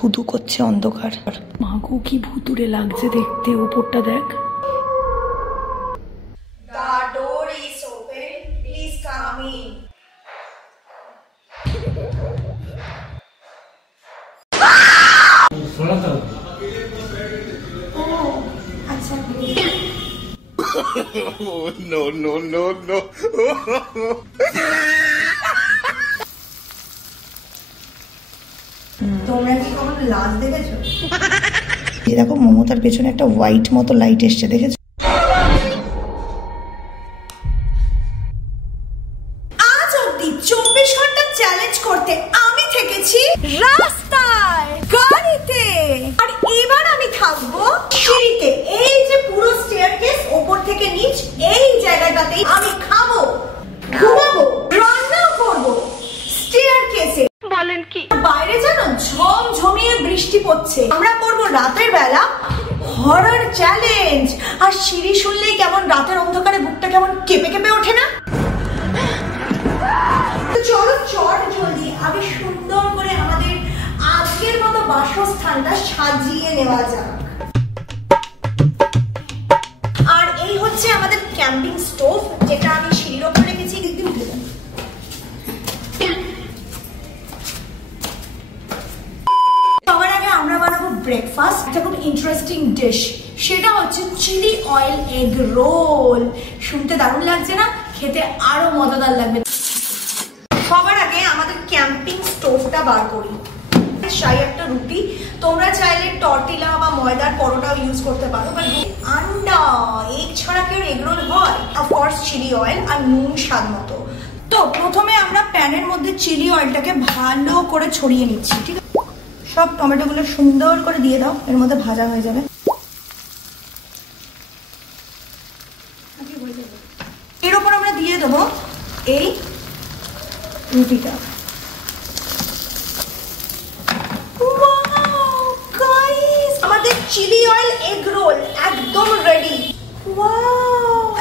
ধুধু করছে অন্ধকার। মাগো কি ভুতুরে লাগছে দেখতে, উপরটা দেখ। The door is open. Please come in. আচ্ছা no no no no তোমরা কি কখনো লাশ দেখেছো? এই দেখো মমতার পেছনে একটা হোয়াইট মতো লাইট এসছে, দেখেছো? আজ অব্দি 24 ঘন্টা চ্যালেঞ্জ করতে আমি থেকেছি রাস্তায়, গাড়িতে, আর এবার আমি থাকবো সিঁড়িতে। এই যে পুরো স্টেয়ারকেস ওপর থেকে নিচ, এই জায়গাটাতেই আমি খাবো, ঘুমাবো, রান্না করবো স্টেয়ারকেসে। বলেন কি? বাইরে জানো ঝমঝমিয়ে বৃষ্টি পড়ছে। আমরা করবো রাতের বেলা হরর চ্যালেঞ্জ। আর সিঁড়ি শুনলেই কেমন রাতের অন্ধকারে বুকটা কেমন কেঁপে কেঁপে ওঠে না? চলো চট জলদি আগে সুন্দর করে আমাদের আজকের মতো বাসস্থানটা সাজিয়ে নেওয়া যাক। আর এই হচ্ছে আমাদের ক্যাম্পিং স্টোভ, যেটা আমি সিঁড়ির ওপর রেখেছি। দিদি উঠে যান। সবার আগে আমরা বানাবো ব্রেকফাস্ট, একটা খুব ইন্টারেস্টিং ডিশ। সেটা হচ্ছে চিলি অয়েল এগ রোল। শুনতে দারুণ লাগছে না? খেতে আরো মজাদার লাগবে। সবার আগে আমাদের ক্যাম্পিং স্টোভটা বার করি। চাই একটা রুটি, তোমরা চাইলে টর্টিলা বা ময়দার পরোটাও ইউজ করতে পারো, বাট আন্ডা এগ ছাড়া কি এগ রোল হয়? অফকোর্স চিলি অয়েল আর নুন স্বাদ মতো। তো প্রথমে আমরা প্যানের মধ্যে চিলি অয়েলটাকে ভালো করে ছড়িয়ে নিচ্ছি, ঠিক আছে? সব টমেটোগুলো সুন্দর করে দিয়ে দাও, এর মধ্যে ভাজা হয়ে যাবে। এর ওপর আমরা দিয়ে দেবো এই রুটিটা। আমাদের চিলি অয়েল এগ রোল একদম রেডি।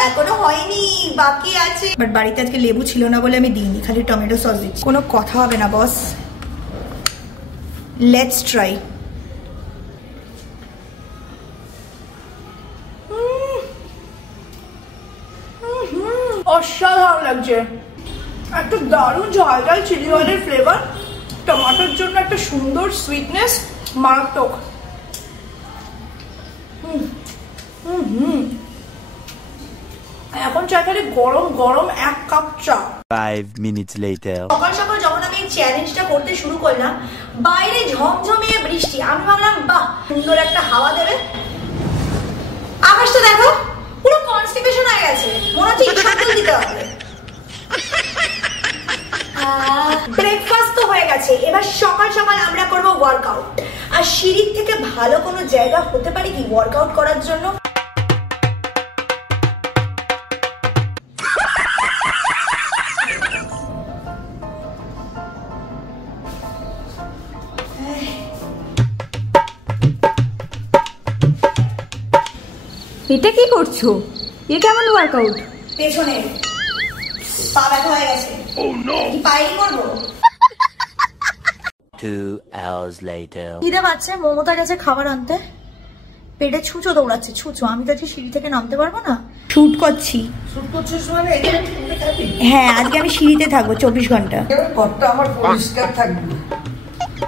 এখনো হয়নি, বাকি আছে। বাট বাড়িতে আজকে লেবু ছিল না বলে আমি দিইনি, খালি টমেটো সস দিচ্ছি। কোনো কথা হবে না বস, লেটস ট্রাই। অসাধারণ লাগছে, একটা দারুণ ঝাল ঝাল চিলি অয়েলের ফ্লেভার, টমেটোর জন্য একটা সুন্দর সুইটনেস, মারাত্মক। এখন চাই খালি গরম গরম এক কাপ চা। 5 minutes later. সকাল সকাল যখন আমি চ্যালেঞ্জটা করতে শুরু করলাম, বাইরে ঝমঝমিয়ে বৃষ্টি, আমি ভাবলাম বাহ সুন্দর একটা হাওয়া দেবে। আকাশটা দেখো পুরো কনস্টিপেশন হয়ে গেছে, মনে হচ্ছে ইনশাল্লাহ দিতে হবে। ব্রেকফাস্ট তো হয়ে গেছে, এবার সকাল সকাল আমরা করব ওয়ার্কআউট। আর সিঁড়ির থেকে ভালো কোনো জায়গা হতে পারে কি ওয়ার্কআউট করার জন্য? এটা কি করছো? এ কেমন ওয়ার্কআউট? পেছনে পা ব্যথা হয়ে গেছে। কি পায়েই করবো? 2 hours later. খিদে পাচ্ছে, মমতা গেছে খাবার আনতে। পেটে ছুঁচো দৌড়াচ্ছে, ছুঁচো। আমি তো আজকে সিঁড়ি থেকে নামতে পারবো না, শুট করছি। হ্যাঁ, আজকে আমি সিঁড়িতে থাকবো 24 ঘন্টা। ঘরটা আমার পরিষ্কার থাকবে,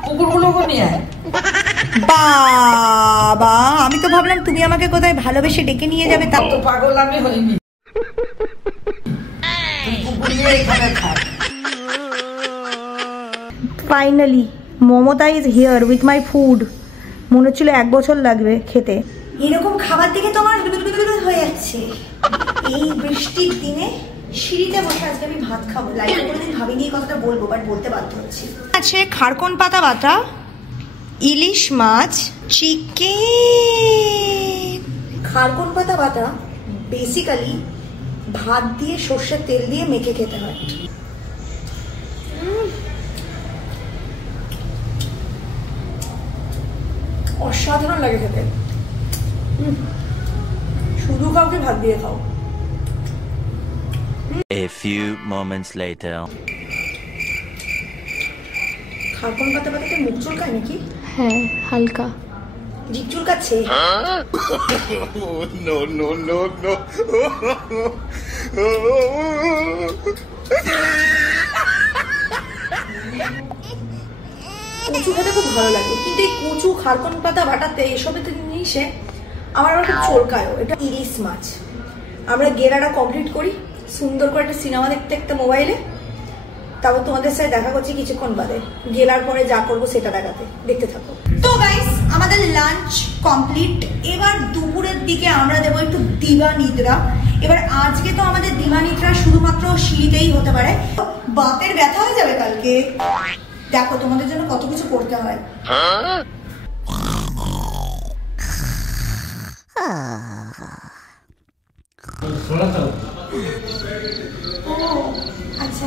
কুকুরগুলোকে নিয়ে আয়। বাবা, আমি তো ভাবলাম তুমি আমাকে কোথায় ভালোবেসে ডেকে নিয়ে যাবে। তা তো পাগল আমি হইনি, কুকুর নিয়ে এখানে থাক। Finally Mamata is here with my food. মনে হচ্ছিল 1 বছর লাগবে খেতে। এরকম খাবার দেখে তো আমার হয়ে যাচ্ছে। এই বৃষ্টির দিনে সিঁড়িতে বসে আজকে আমি ভাত খাবো। লাইফে কোনোদিন ভাবিনি এই কথাটা বলবো, বাট বলতে বাধ্য হচ্ছি। আছে খারকন পাতা বাটা, ইলিশ মাছ, চিকেন। খারকন পাতা বাটা বেসিক্যালি ভাত দিয়ে সর্ষের তেল দিয়ে মেখে খেতে হয়। অসাধারণ লাগে খেতে। শুধু কাউকে ভাত দিয়ে খাও। A few moments later. খারকন পাতা পাতাতে মুখ চুলকায় নাকি? হ্যাঁ হালকা। জিভ চুলকাচ্ছে? No, no, no, no. কচু খেতে খুব ভালো লাগে, কিন্তু এই কচু খারকন পাতা বাটাতে এসবের জিনিসে আমার আবার খুব চলকায়ও। এটা ইলিশ মাছ। আমরা গেলাটা কমপ্লিট করি, সুন্দর করে একটা সিনেমা দেখতে দেখতে মোবাইলে, তারপর তোমাদের সাথে দেখা করছি কিছুক্ষণ বাদে। গেলার পরে যা করবো সেটা দেখতে থাকো। তো গাইস আমাদের লাঞ্চ কমপ্লিট। এবার দুপুরের দিকে আমরা দেবো একটু দিবানিদ্রা। এবার আজকে তো আমাদের দিবানিদ্রা শুধুমাত্র সিঁড়িতেই হতে পারে, বাতের ব্যথা হয়ে যাবে কালকে। দেখো তোমাদের জন্য কত কিছু করতে হয়। আচ্ছা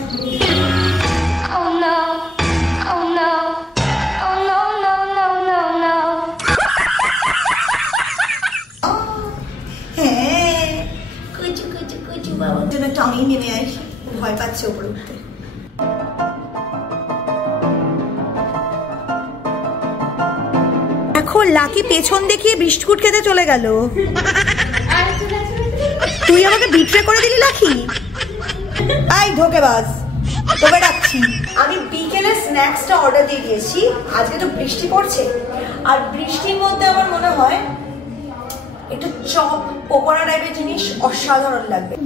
Oh no. Oh no. Oh no no no no no. হ্যাঁ, কুচু কুচু কুচু বাবার জন্য টমি নেমে আসি, ভয় পাচ্ছে উপরে উঠতে। এখন লাকি পেছন দেখিয়ে বিস্কুট খেতে চলে গেল। তুই আমাকে বিট্রে করে দিলি লাকি। আই ধোকেবাজ, তোকে ডাকছি। আমি বিকেলে স্ন্যাক্সটা অর্ডার দিয়ে দিয়েছি। আজকে তো বৃষ্টি পড়ছে, আর বৃষ্টির মধ্যে আমার মনে হয় একটু চপ পকোড়া টাইপের জিনিস অসাধারণ লাগবে।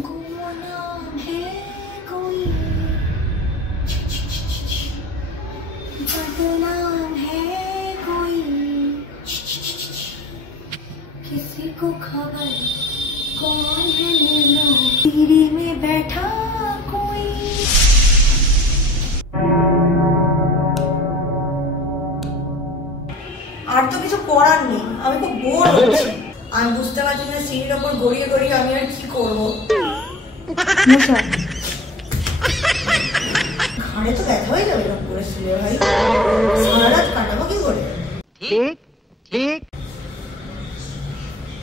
আর তো কিছু করার নেই, আমি খুব বোর হচ্ছি। আমি বুঝতে পারছি না সিঁড়ির ওপর গড়িয়ে গড়িয়ে আমি আর কি করবো। ঘাড়ে তো ব্যথা হয়ে যাবে এরকম করে শুলে ভাই, সারা রাত কাটাবো কি করে? ঠিক ঠিক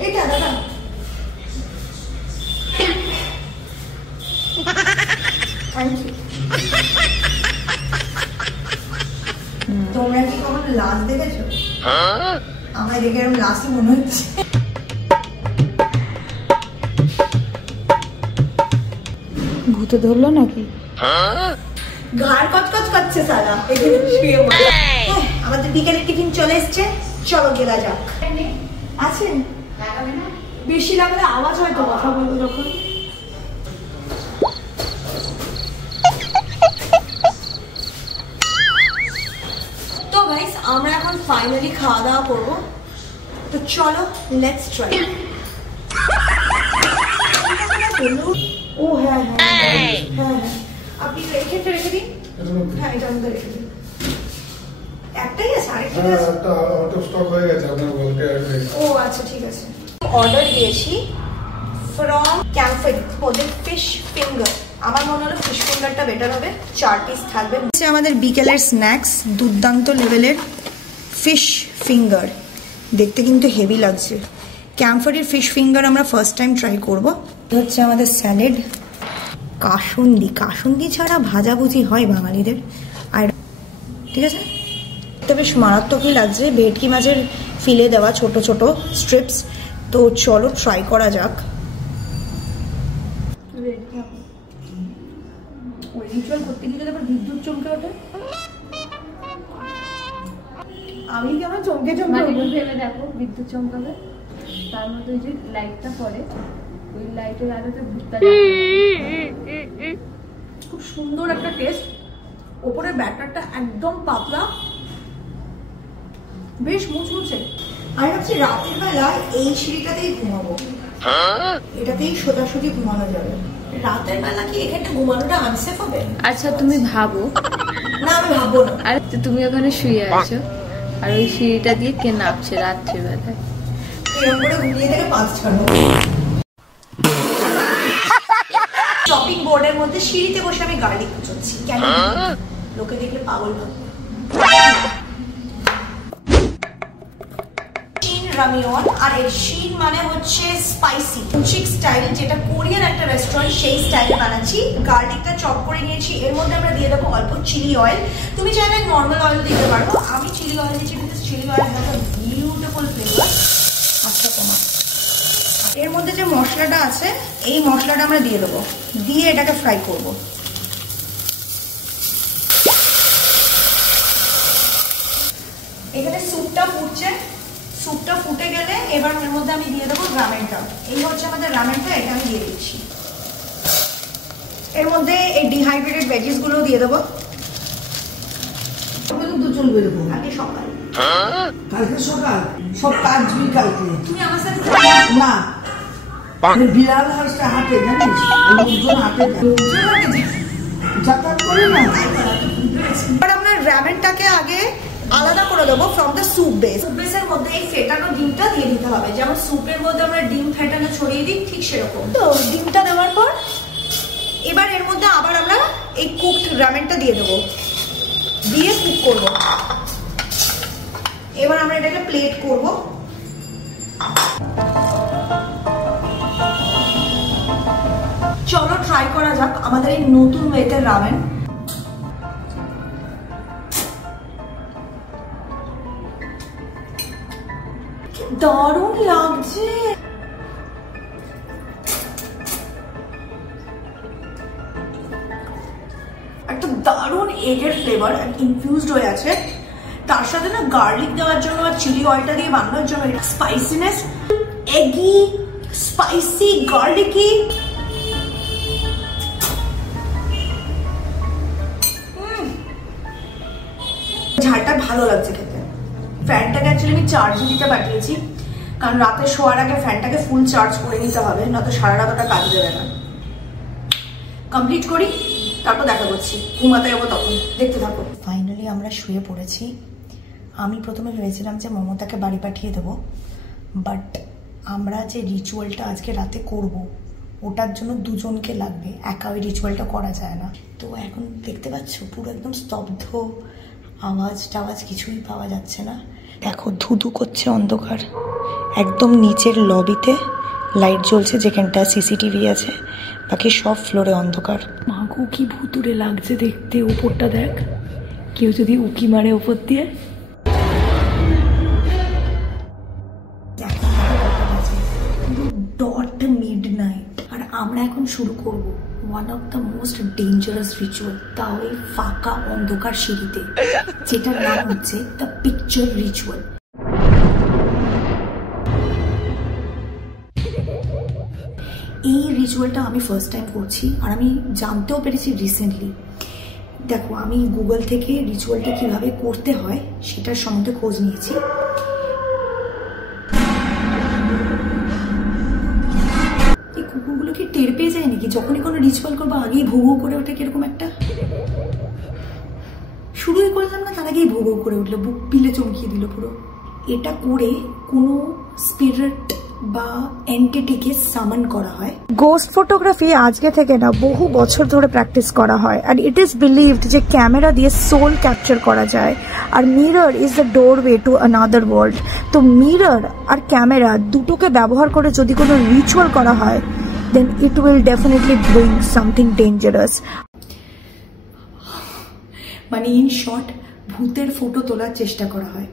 এটা দাদা থ্যাংক ইউ। তোমরা কি কখনো লাশ দেখেছো? আমায় দেখে এরকম লাশই মনে হচ্ছে। ভূতে ধরলো নাকি? ঘাড় কচকচ করছে সালা এখানে শুয়ে বসে। আমাদের বিকেলের টিফিন চলে এসছে, চলো গেলা যাক। আছে বেশি লাগলে আওয়াজ হয়তো, কথা বলবো যখন। তো গাইস আমরা এখন ফাইনালি খাওয়া দাওয়া করবো, তো চলো লেটস ট্রাই। ও হ্যাঁ হ্যাঁ হ্যাঁ হ্যাঁ, আপনি রেখে দিন। হ্যাঁ এটা আমাদের রেখে দিন। একটাই আছে, আরেকটা আছে? একটা আউট অফ স্টক হয়ে গেছে আপনার বলতে। ও আচ্ছা ঠিক আছে। অর্ডার দিয়েছি ফ্রম ক্যাম্পেড, ওদের ফিশ ফিঙ্গার। আমার মনে হলো ফিশ ফিঙ্গারটা বেটার হবে, 4 পিস থাকবে। আমাদের বিকেলের স্ন্যাক্স দুর্দান্ত লেভেলের ফিশ ফিঙ্গার, দেখতে কিন্তু হেভি লাগছে। ক্যাম্পেডের ফিশ ফিঙ্গার আমরা ফার্স্ট টাইম ট্রাই করবো। হচ্ছে আমাদের স্যালাড, কাসুন্দি ছাড়া ভাজাভুজি হয় বাঙালিদের। আর ঠিক আছে, তো বেশ মারাত্মকই লাগছে। ভেটকি মাছের ফিলে দেওয়া ছোট ছোট স্ট্রিপস। তো চলো ট্রাই করা যাক। ওই রিচুয়াল করতে গিয়ে আবার বিদ্যুৎ চমকে ওঠে। আমি কেমন চমকে ভেবে দেখো বিদ্যুৎ চমকাবে, তার মধ্যে ওই যে লাইটটা পড়ে, ওই লাইটের আলোতে ভূতটা। খুব সুন্দর একটা টেস্ট। ওপরের ব্যাটারটা একদম পাতলা, বেশ মুচমুচে। আমি ভাবছি রাতের বেলা এই সিঁড়িটাতেই ঘুমাবো, এটাতেই সোজাসুজি ঘুমানো যাবে। রাতের বেলা কি এখানে ঘুমানোটা আনসেফ হবে? আচ্ছা তুমি ভাবো। না আমি ভাববো না। আর তুমি ওখানে শুয়ে আছো, আর ওই সিঁড়িটা দিয়ে কে নামছে রাত্রিবেলায়? এরকম করে ঘুমিয়ে থেকে 5 ছাড়বো। শপিং বোর্ডের মধ্যে সিঁড়িতে বসে আমি গার্লিক কুচোচ্ছি, কেন? লোকে দেখলে পাগল ভাববে। রামিয়ন, আর এর শিন মানে হচ্ছে স্পাইসি চিক স্টাইল, যেটা কোরিয়ান একটা রেস্টুরেন্ট সেই স্টাইলে বানাচ্ছি। গার্লিকটা চপ করে নিয়েছি, এর মধ্যে আমরা দিয়ে দেবো অল্প চিলি অয়েল। তুমি চাইলে নর্মাল অয়েল দিতে পারো, আমি চিলি অয়েল দিচ্ছি because chilli oil has a beautiful flavour. আচ্ছা তোমার এর মধ্যে যে মশলাটা আছে এই মশলাটা আমরা দিয়ে দেবো, দিয়ে এটাকে ফ্রাই করবো। এখানে স্যুপটা ফুটছে, স্যুপটা ফুটে গেলে এবার এর মধ্যে আমি দিয়ে দেবো রামেনটা। এই হচ্ছে আমাদের রামেনটা, এটা আমি দিয়ে দিচ্ছি। এর মধ্যে এই ডিহাইড্রেটেড ভেজিস গুলো দিয়ে দেবো। তো চলবে এরকম কালকে সকাল, কালকে সকাল সব কাজ কালকে তুমি আমার সাথে না বিড়াল হাঁসটা হাঁটে জানিস, লোকজন হাঁটে যাতায়াত করে না। এবার আমরা রামেনটাকে আগে আলাদা করে দেবো from the soup base. Soup বেসের মধ্যে এই ফেটানো ডিমটা দিয়ে দিতে হবে, যেমন স্যুপের মধ্যে আমরা ডিম ফেটানো ছড়িয়ে দিই ঠিক সেরকম। তো ডিমটা দেওয়ার পর এবার এর মধ্যে আবার আমরা এই কুকড রামেনটা দিয়ে দেবো, দিয়ে কুক করবো। এবার আমরা এটাকে প্লেট করবো। চলো ট্রাই করা যাক আমাদের এই নতুন ওয়েতে রামেন। দারুণ লাগছে, একটা দারুণ এগের ফ্লেভার ইনফিউজড হয়ে আছে, তার সাথে না গার্লিক দেওয়ার জন্য আর চিলি অয়েলটা দিয়ে বানানোর জন্য স্পাইসিনেস, এগি স্পাইসি গার্লিকি। ঝালটা ভালো লাগছে খেতে। ফ্যানটাকে অ্যাকচুয়ালি আমি চার্জে দিতে পাঠিয়েছি, কারণ রাতে শোয়ার আগে ফ্যানটাকে ফুল চার্জ করে নিতে হবে, নয়তো সারা রাত ওটা কাজ দেবে না। কমপ্লিট করি, তারপর দেখা করছি, ঘুমাতে যাবো তখন, দেখতে থাকো। ফাইনালি আমরা শুয়ে পড়েছি। আমি প্রথমে ভেবেছিলাম যে মমতাকে বাড়ি পাঠিয়ে দেবো, বাট আমরা যে রিচুয়ালটা আজকে রাতে করব ওটার জন্য দুজনকে লাগবে, একা ওই রিচুয়ালটা করা যায় না। তো এখন দেখতে পাচ্ছ পুরো একদম স্তব্ধ, আওয়াজ টাওয়াজ কিছুই পাওয়া যাচ্ছে না। দেখো ধুধু করছে অন্ধকার, একদম নিচের লবিতে লাইট জ্বলছে, যেখানটা সিসিটিভি আছে, বাকি সব ফ্লোরে অন্ধকার। মাগো কি ভুতুরে লাগছে দেখতে, ওপরটা দেখ, কেউ যদি উকি মারে ওপর দিয়ে। ডট মিডনাইট, আর আমরা এখন শুরু করব one of the most dangerous ritual, তাও এই ফাঁকা অন্ধকার সিঁড়িতে, যেটার নাম হচ্ছে দ্য পিকচার রিচুয়াল। এই রিচুয়ালটা আমি ফার্স্ট টাইম করছি, আর আমি জানতেও পেরেছি রিসেন্টলি। দেখো আমি গুগল থেকে রিচুয়ালটা কিভাবে করতে হয় সেটার সম্বন্ধে খোঁজ নিয়েছি। এই কুকুরগুলো কি টের পেয়ে যায় নাকি যখনই কোনো রিচুয়াল করবো আগেই ভৌ ভৌ করে ওঠে কিরকম একটা? শুরুই করলাম না তার আগেই ভৌ ভৌ করে উঠলো, বুক পিলে চমকিয়ে দিল পুরো। এটা করে কোনো স্পিরিট বা এন্টিটিকে সামন করা হয়। গোস্ট ফটোগ্রাফি আজকে থেকে না বহু বছর ধরে প্র্যাকটিস করা হয়, আর ইট ইজ বিলিভড যে ক্যামেরা দিয়ে সোল ক্যাপচার করা যায়, আর mirror is the doorway to another world. তো মিরর আর ক্যামেরা দুটোকে ব্যবহার করে যদি কোনো রিচুয়াল করা হয়, then it will definitely bring something dangerous. মানে ইন শর্ট ভূতের ফটো তোলার চেষ্টা করা হয়।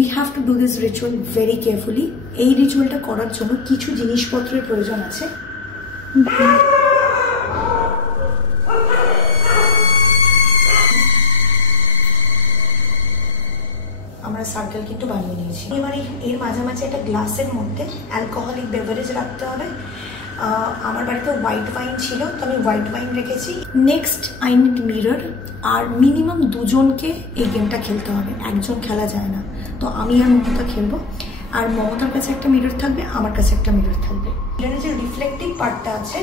We have to do this ritual very carefully. এই রিচুয়ালটা করার জন্য কিছু জিনিসপত্রের প্রয়োজন আছে। আমরা সার্কেল কিন্তু বানিয়ে নিয়েছি। এবারে এর মাঝামাঝি একটা গ্লাসের মধ্যে অ্যালকোহলিক বেভারেজ রাখতে হবে। আমার বাড়িতে হোয়াইট ওয়াইন ছিল, তো আমি হোয়াইট ওয়াইন রেখেছি। নেক্সট আই নিড মিরর, আর মিনিমাম দুজনকে এই গেমটা খেলতে হবে, একজন খেলা যায় না। তো আমি আর মমতা খেলবো, আর মমতার কাছে একটা মিরর থাকবে, আমার কাছে একটা মিরর থাকবে। মিররের যে রিফ্লেক্টিভ পার্টটা আছে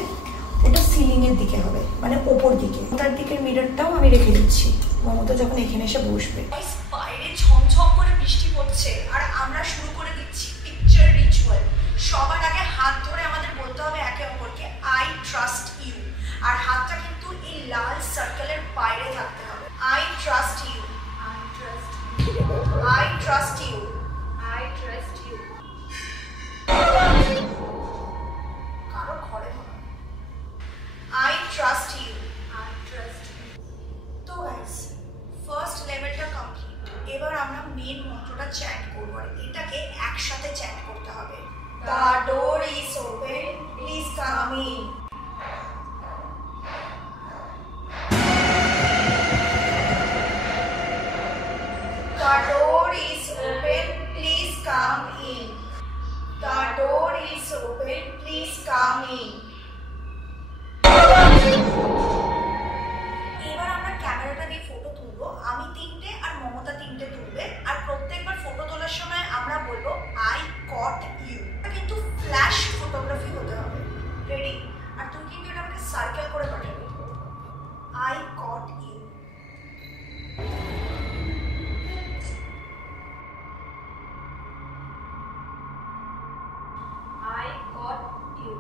ওটা সিলিং এর দিকে হবে, মানে ওপর দিকে। ওটার দিকের মিররটাও আমি রেখে দিচ্ছি, মমতা যখন এখানে এসে বসবে। বাইরে ঝমঝম করে বৃষ্টি পড়ছে, আর আমরা শুরু করে দিচ্ছি পিকচার রিচুয়াল। সবার আগে হাত ধরে আমাদের বলতে হবে একে অপরকে আই ট্রাস্ট ইউ, আর হাতটা কিন্তু এই লাল সার্কেলের বাইরে থাকতে হবে। I trust you, I trust you, I chat করবো আর এটাকে একসাথে চ্যাট করতে হবে। The door is open, please come in. The door is open, please come in. The door is open, please come in. এবার আমরা ক্যামেরাটা দিয়ে ফটো তুলবো, আমি 3টে আর মমতা 3টে তুলবে, আর প্রত্যেকবার ফটো তোলার সময় আমরা বলবো আই কট ইউ। কিন্তু ফ্ল্যাশ ফটোগ্রাফি হতে হবে। রেডি? আর তুই কিন্তু এটা আমাকে সার্কেল করে পাঠাবি। I caught you. I got you.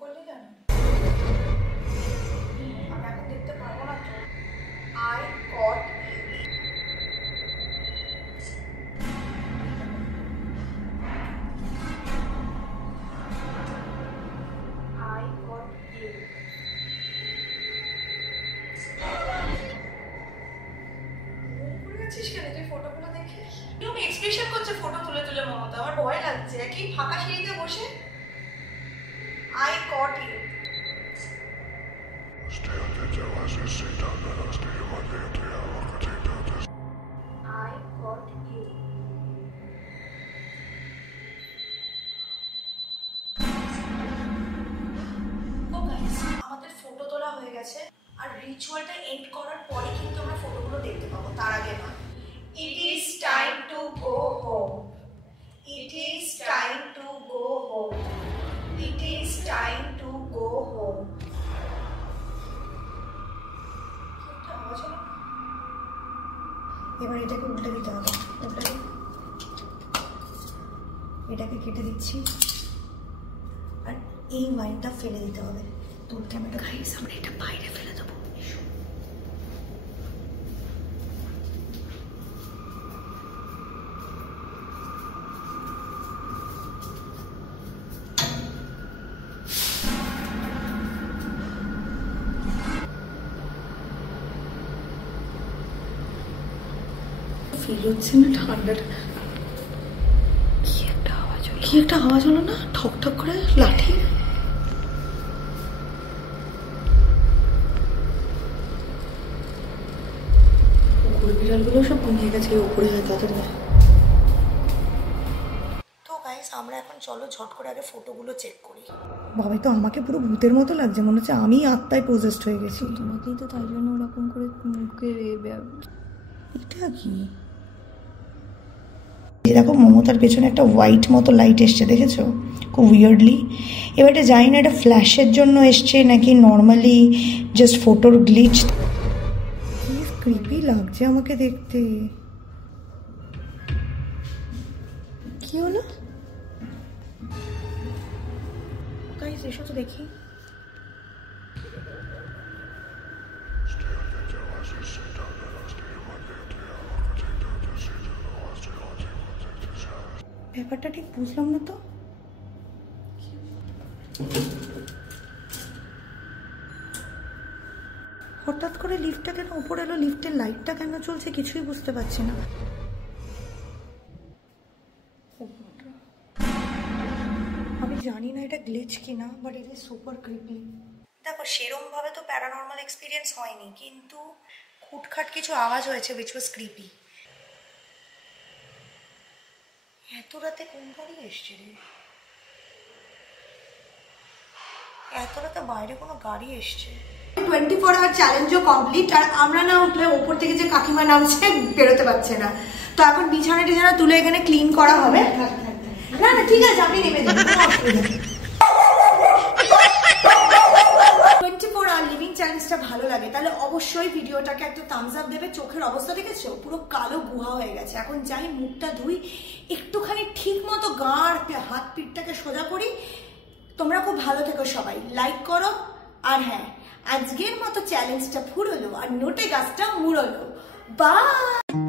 করলে কেন? আমি এখন দেখতে পারবো না তো। I got you. I got you. ফটোগুলো দেখে তুমি এক্সপ্রেশন করছে ফটো তুলে তুলে মমতা, আমার ভয় লাগছে। একই ফাঁকা সিঁড়িতে বসে I caught you. I caught you. Oh guys, আমাদের ফটো তোলা হয়ে গেছে আর রিচুয়ালটা এন্ড করার পরে কিন্তু আমরা ফটোগুলো দেখতে পাবো, তার আগে না। It is time to go home. It is time to go home. It is time to go home. এবার এটাকে উল্টে দিতে হবে। এটাকে কেটে দিচ্ছি আর এই ওয়াইনটা ফেলে দিতে হবে। তোর ক্যামেরা গাইস, আমরা এটা বাইরে ফেলে দেবো। ফিল হচ্ছে না ঠান্ডাটা? কি একটা আওয়াজ হলো না, ঠক ঠক করে লাঠি। কুকুর বিড়ালগুলো সব ঘুমিয়ে গেছে উপরে, হয় তাদের। তো গাইস, আমরা এখন চলো ঝট করে আগে ফটোগুলো চেক করি। বাবাই তো আমাকে পুরো ভূতের মতো লাগছে, মনে হচ্ছে আমি আত্মায় পজেসড হয়ে গেছি। তোমাকেই তো তাই জন্য ওরকম করে মুখে। এটা কি? এরকম মমতার পেছনে একটা হোয়াইট মতো লাইট এসছে, দেখেছো? খুব উইয়ার্ডলি। এবার এটা জানি না এটা ফ্ল্যাশের জন্য এসছে নাকি নর্মালি জাস্ট ফটোর গ্লিচ। ক্রিপি লাগছে আমাকে দেখতে। কি হলো গাইস? এসো তো দেখি। ব্যাপারটা ঠিক বুঝলাম না তো। হঠাৎ করে লিফটটা কেন উপরে এলো? লিফটের লাইটটা কেন চলছে কিছুই বুঝতে পারছি না। আমি জানি না এটা গ্লিচ কিনা, but it is super creepy. দেখো, সেরম ভাবে তো প্যারানর্মাল এক্সপিরিয়েন্স হয়নি, কিন্তু খুটখাট কিছু আওয়াজ হয়েছে which was creepy। এত রাতে কোন গাড়ি এসছে রে? এত রাতে বাইরে কোনো গাড়ি এসছে? 24 আওয়ার চ্যালেঞ্জও কমপ্লিট, আর আমরা না উঠলে ওপর থেকে যে কাকিমা নামছে বেরোতে পারছে না। তো এখন বিছানা টিছানা তুলে এখানে ক্লিন করা হবে। না না ঠিক আছে, আপনি নেমে যান, কোনো অসুবিধা নেই। 24 আওয়ার লিভিং চ্যালেঞ্জটা ভালো লাগে তাহলে অবশ্যই ভিডিওটাকে একটা থামস আপ দেবে। চোখের অবস্থা দেখেছো? পুরো কালো গুহা হয়ে গেছে। এখন যাই মুখটা ধুই, একটুখানি ঠিক মতো গাঁড় হাত পিঠটাকে সোজা করি। তোমরা খুব ভালো থেকো, সবাই লাইক করো। আর হ্যাঁ, আজকের মতো চ্যালেঞ্জটা ফুরোলো আর নোটে গাছটা মুড়লো। বাই।